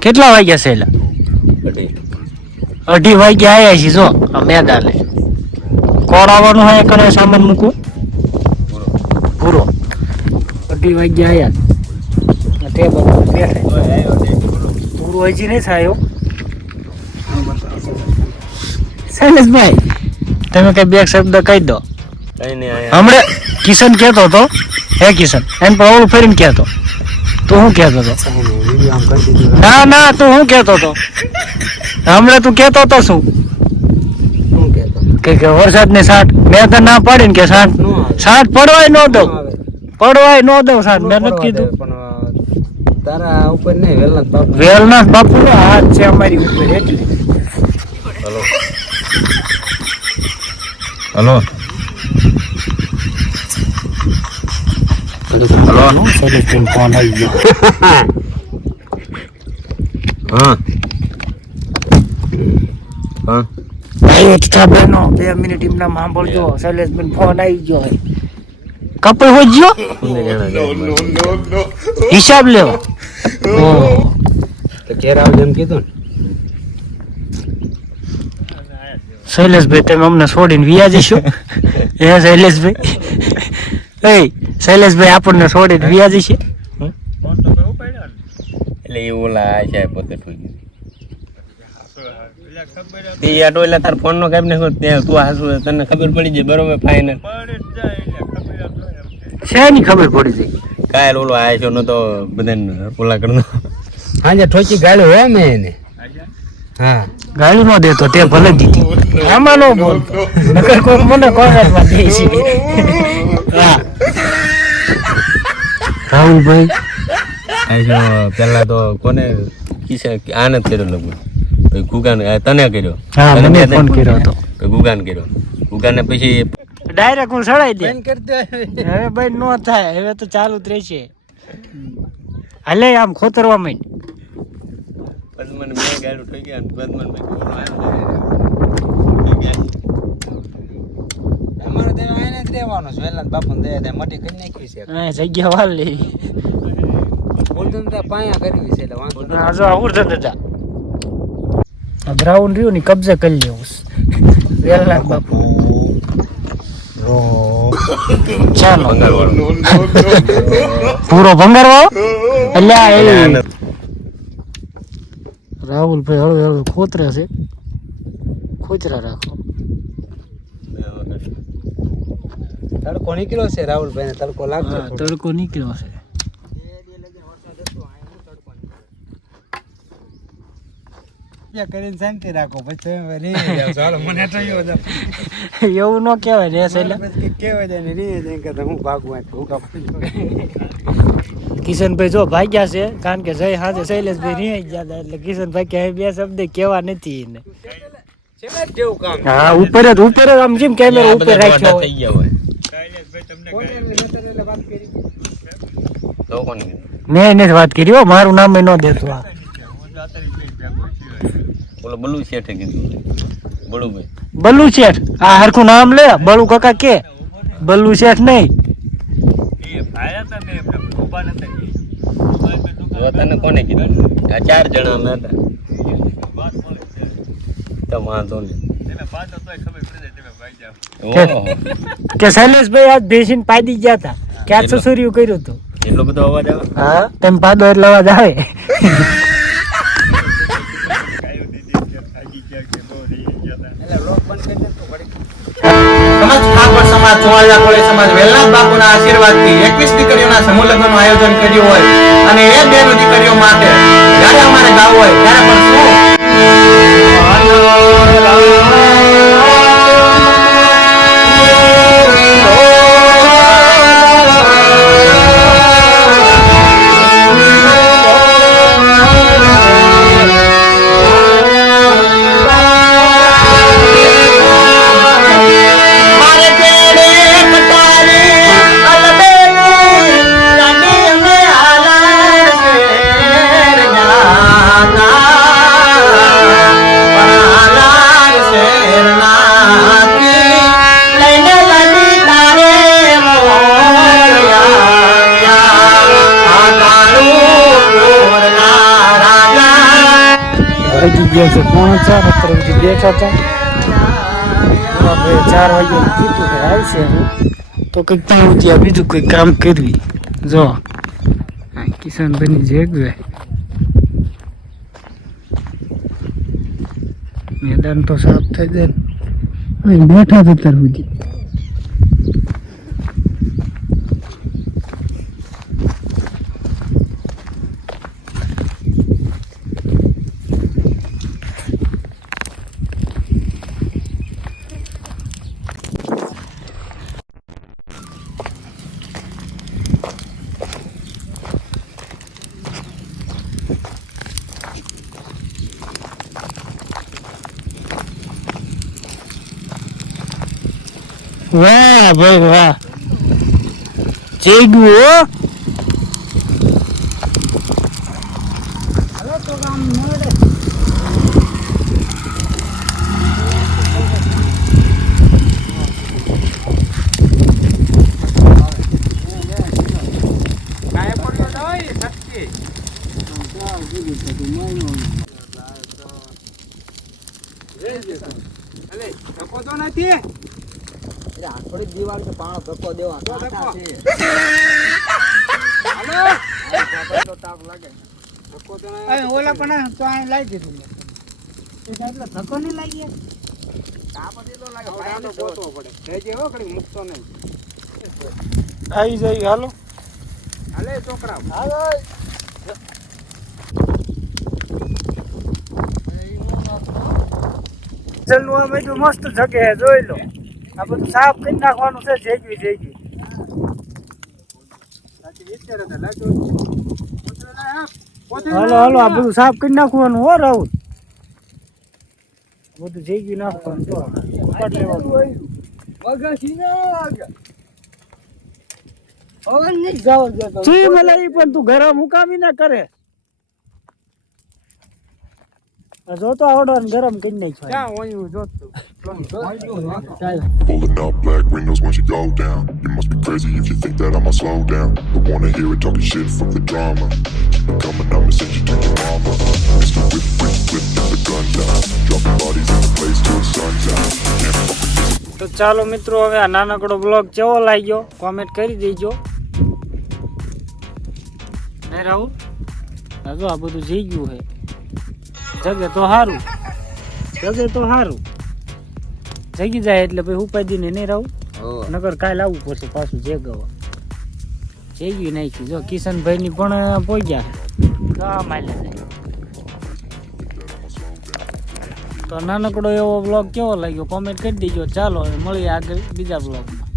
કેટલા વાગ્યા છે? 2:30 વાગ્યા આવ્યા છીએ. જો આ મેદાને કોરાવાનું હોય કરે સામાન મૂકવું પૂરો. 2:30 વાગ્યા આવ્યા ટેબલ પર બેઠા પૂરો હજી નહીં થાય. શૈલેષભાઈ તમે કઈ બે શબ્દ કહી દો. હમણાં કિશન કહેતો હતો, હે કિશન એમ પણ ઓળું ફરીને કહેતો. તું શું કહેતો હતો? ના ના તું શું કહેતો હતો હમણાં? તું કહેતો હતો શું કે વરસાદ ને સાટ મેં તો ના પાડી ને કે સાટ પડવાય ન દઉં, પડવાય ન દઉં સાટ. મેં નથી કીધું. તારા ઉપર નહીં, વેલનાથ બાપુ નો હાથ છે અમારી ઉપર એટલે. હલો હલો સેલેસ્ટિન ફોન આવી ગયો. હા હા ભાઈ એકતા બેનો 2 મિનિટ એમના સાંભળજો. શૈલેષબેન ફોન આવી ગયો. કપડ હો ગયો હિસાબ લેવા. તો ઘેર આવજો એમ કીધું ને. શૈલેષભાઈ તમે અમને છોડીને વ્યા જશો? હે શૈલેષભાઈ? એ શૈલેષભાઈ આપણને છોડીને વ્યા જશે? એટલે એ ઓલા છે પોતે તાર ફોન નો કઈ નહીં તું હાસુ તને ખબર પડી જાય બરોબર ફાઈનલ શેની ખબર પડી જાય? કાલ ઓલો આય છે નો તો બધાને ઓલા કરનો હાજે ઠોકી ગાળ્યો હોય મેં એને. હા ગાડી નો દેતો તે ભલે દીધી. આમાં નો બોલતો નકર કોઈ મને કોર્નરમાં દે છે. હા રાહુલભાઈ આય છે પેલા તો કોને કિસે આનંદ કર્યો લગભગ પછી ગુગાન તને કર્યો. હા મને ફોન કર્યો હતો. પછી ગુગાન કર્યો. ગુગાને પછી ડાયરેક્ટ હું સડાઈ દે. બેન કરી દે હવે ભાઈ નો થાય, હવે તો ચાલુ જ રહેશે. હાલે આમ ખોતરવા માંડ. પદ્મન મેં ગાડું ઠોકી અને પદ્મન મેં અમારે તો આઈને જ રહેવાનું છે. વેલા બાપુ દે દે મટી કરી નાખી છે. હા જગ્યા વાળ લે. બોલતું તો પાયા કરવી છે એટલે વાંધો નહીં. આ જો ઉર્ધન દાદા આ ગ્રાઉન્ડ રહ્યું ને કબજે કરી લેવું વેલનાથ બાપુ. ચાલો પૂરો ભંગારવાળો એટલે રાહુલભાઈ હળવે હળવે ખોતરે છે. ખોતરા રાખો. તડકો નીકળ્યો છે રાહુલભાઈ ને. તડકો લાગશે. તડકો નીકળ્યો છે. કરીને શાંતિ રાખો પછી મને એવું ન કહેવાય ને એટલે કેવાય જાય ને રીએ જાય કે હું ભાગવા કિશનભાઈ જો ભાગ્યા છે કારણ કે જય હાજે શૈલેષભાઈ રીઈ ગયા હતા એટલે કિશનભાઈ કે બે શબ્દ કેવા નથી એને. હા ઉપર જ આમ જેમ કેમેરા ઉપર રાખ્યો થઈ ગયા હોય મેં એને જ વાત કરી હો, મારું નામ ન દેતો. આ ઓલો બલુ શેઠે કીધું બળુભાઈ બલ્લુ શેઠ. આ હરખું નામ લે. બળુ કાકા કે બલ્લુ શેઠ નહીં. તને કોને કીધું? આ 4 જણા અમે હતા. તો વાંધો નહીં. કે શૈલેષભાઈ આજ ભેસીને પાડી ગયા હતા કે આ સસુર્યું કર્યું હતું. એટલો બધો અવાજ આવે? હા તેમ પાડો એટલે અવાજ આવે. સમાજ ચુવાડિયા કોળી સમાજ વેલનાથ બાપુના આશીર્વાદથી 21 દીકરીઓના સમૂહ લગ્નનું આયોજન કર્યું હોય અને એ બેનો દીકરીઓ માટે જ્યારે અમારે ગાવું હોય ત્યારે પણ શું ના ગયા છે 3:45 અત્યારે સુધી બેઠા હતા. આપણે 4 વાગ્યા કીધું કે આવશે તો કંઈક ત્યાં ત્યાં બીજું કોઈ કામ કરવી. જો કિશનભાઈની જેગવે મેદાન તો સાફ થઈ જાય ને બેઠા હતા અત્યાર સુધી. વાહ ભાઈ વાહ જેગુ હો. થોડીક દિવાલ કે પાણો ધક્કો દેવા કાંટા છે. ઓલા પણ તો આ લાવી દીધું એટલે ધક્કો નહીં લાગી આવી જાય હાલો હાલે છોકરા ચલનું આ બધું મસ્ત જગ્યાએ જોઈ લો. આ બધું સાફ કરી નાખવાનું છે. જેગવી હાલો હાલો આ બધું સાફ કરી નાખવાનું હો રાહુલ. બધું જેગવી નાખવાનું જો ઉપાડ લેવાનું. ચી મલાઈ પણ તું ઘરે મુકાવી ના કરે. જો તો આવડવાનું ગરમ કરી નાખ્યો. Pulling up black windows once you go down. You must be crazy if you think that I'ma slow down. Don't wanna hear it talking shit, fuck the drama. Keep it coming, I'ma send you to your mama. Mr. Whip, whip, whip, get the gun down. Dropping bodies in the place till the sun's out. Can't fuck with this. તો ચાલો મિત્રો હવે આ નાનકડો blog કેવો લાગ્યો comment કરી દેજો. નહીં રાહુલ જો આ બધું જઈ ગયું છે. જગે તો સારું જગી જાય એટલે પછી ઉપાધી ને નહીં રહું. નગર કાલે આવવું પડશે પાછું જેગવા. જેગી નાખી જો કિશનભાઈ ની પણ પોગ્યા માઇલે. તો નાનકડો એવો બ્લોગ કેવો લાગ્યો કોમેન્ટ કરી દેજો. ચાલો મળીએ આગળ બીજા બ્લોગમાં.